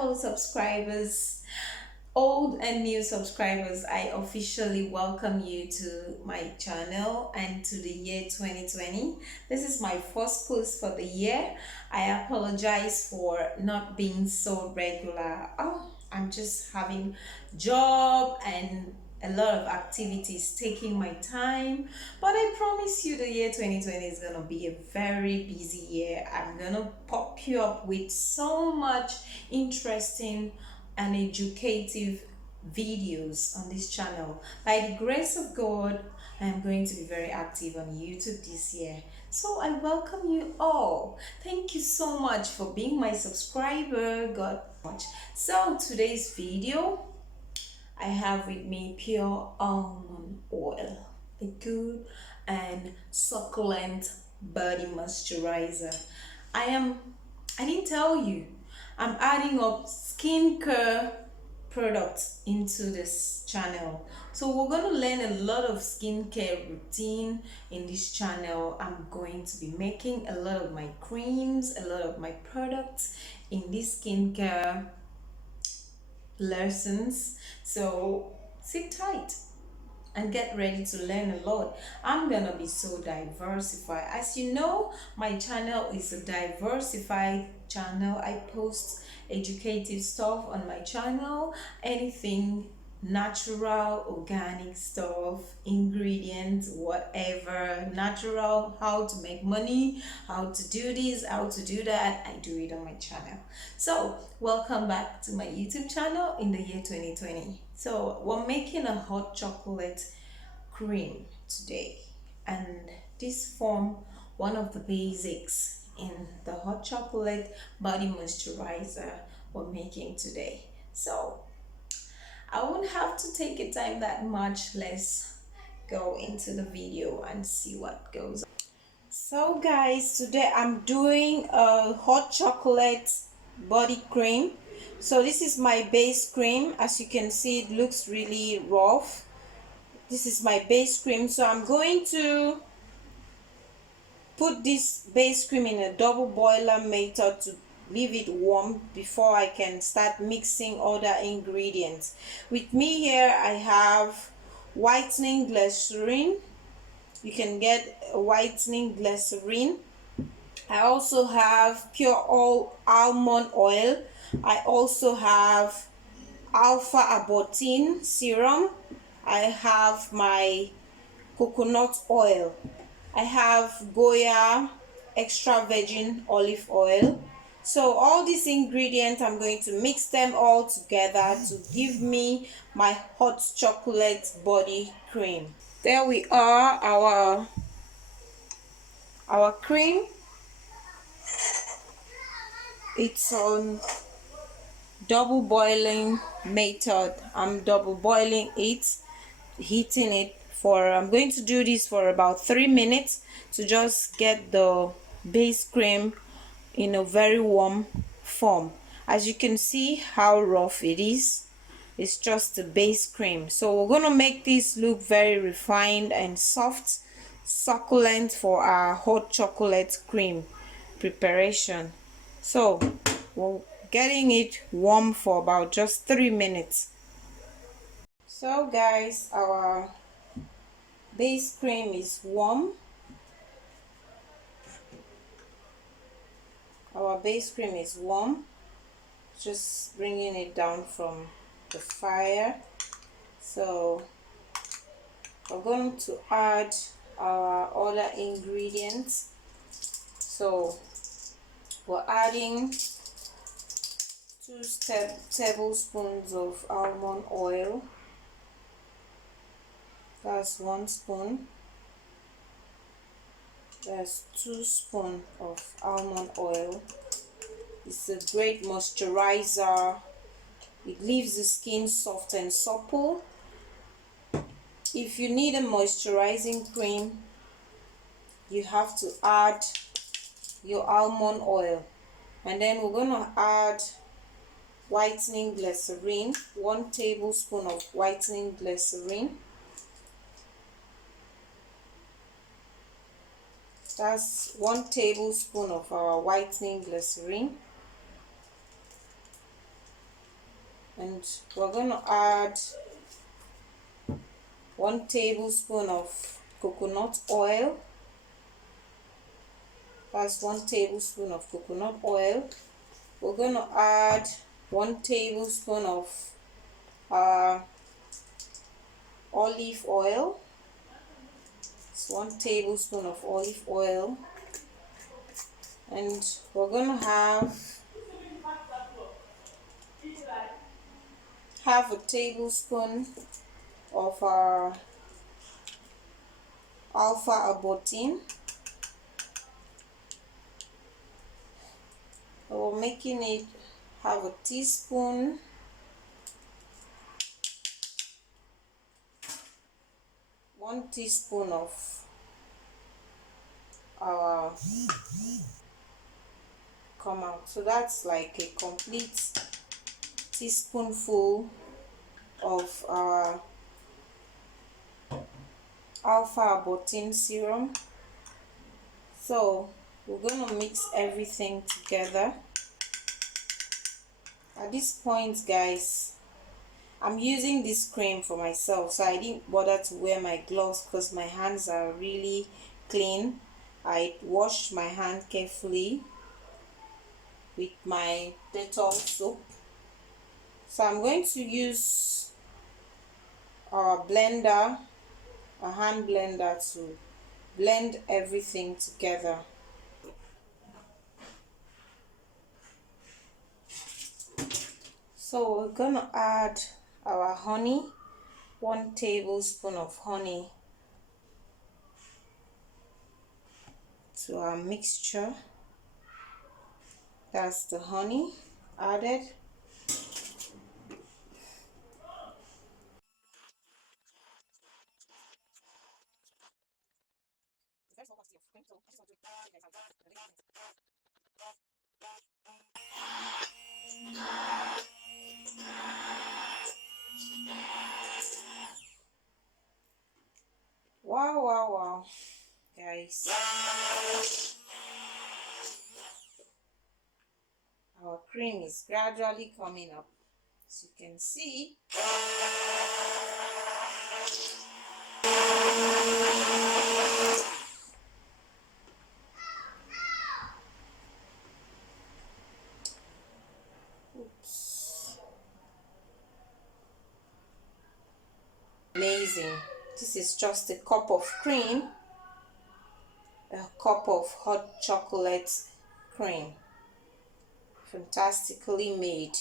Hello, subscribers, old and new subscribers. I officially welcome you to my channel and to the year 2020. This is my first post for the year. I apologize for not being so regular. I'm just having job and a lot of activities taking my time, but I promise you the year 2020 is gonna be a very busy year. I'm gonna pop you up with so much interesting and educative videos on this channel. By the grace of God, I am going to be very active on YouTube this year. So I welcome you all. Thank you so much for being my subscriber. God much. So today's video, I have with me pure almond oil, a good and succulent body moisturizer. I am, I didn't tell you, I'm adding up skincare products into this channel. So we're going to learn a lot of skincare routine in this channel. I'm going to be making a lot of my creams, a lot of my products in this skincare lessons. So sit tight and get ready to learn a lot. I'm gonna be so diversified. As you know, my channel is a diversified channel. I post educative stuff on my channel, anything natural, organic stuff, ingredients, whatever, natural, how to make money, how to do this, how to do that. I do it on my channel. So welcome back to my YouTube channel in the year 2020. So we're making a hot chocolate cream today, and this form one of the basics in the hot chocolate body moisturizer we're making today. So I won't have to take a time that much. Let's go into the video and see what goes on. So guys, today I'm doing a hot chocolate body cream. So this is my base cream. As you can see, it looks really rough. This is my base cream. So I'm going to put this base cream in a double boiler method to leave it warm before I can start mixing other ingredients. With me here I have whitening glycerin. You can get a whitening glycerin. I also have pure almond oil. I also have alpha aburtin serum. I have my coconut oil. I have Goya extra virgin olive oil. So all these ingredients, I'm going to mix them all together to give me my hot chocolate body cream. There we are, our cream. It's on double boiling method. I'm double boiling it, heating it for, I'm going to do this for about 3 minutes to just get the base cream in a very warm form. As you can see how rough it is, it's just the base cream. So we're going to make this look very refined and soft, succulent for our hot chocolate cream preparation. So we're getting it warm for about just 3 minutes. So guys, our base cream is warm. Our base cream is warm. Just bringing it down from the fire. So we're going to add our other ingredients. So we're adding 2 tablespoons of almond oil. That's 1 spoon. That's 2 spoons of almond oil. It's a great moisturizer. It leaves the skin soft and supple. If you need a moisturizing cream, you have to add your almond oil. And then we're going to add whitening glycerin, 1 tablespoon of whitening glycerin. That's 1 tablespoon of our whitening glycerin. And we're going to add 1 tablespoon of coconut oil. That's 1 tablespoon of coconut oil. We're going to add 1 tablespoon of uh, olive oil. It's 1 tablespoon of olive oil. And we're going to have half a tablespoon of our alpha aburtin. We're making it half a teaspoon. 1 teaspoon of our come out. So that's like a complete teaspoonful of our alpha aburtin serum. So we're going to mix everything together. At this point, guys, I'm using this cream for myself, so I didn't bother to wear my gloves because my hands are really clean. I washed my hand carefully with my Dettol soap. So I'm going to use our blender, a hand blender, to blend everything together. So we're gonna add our honey, 1 tablespoon of honey to our mixture. That's the honey added. Wow, wow, wow, guys. Our cream is gradually coming up. As you can see, oops, amazing. This is just a cup of cream, a cup of hot chocolate cream, fantastically made.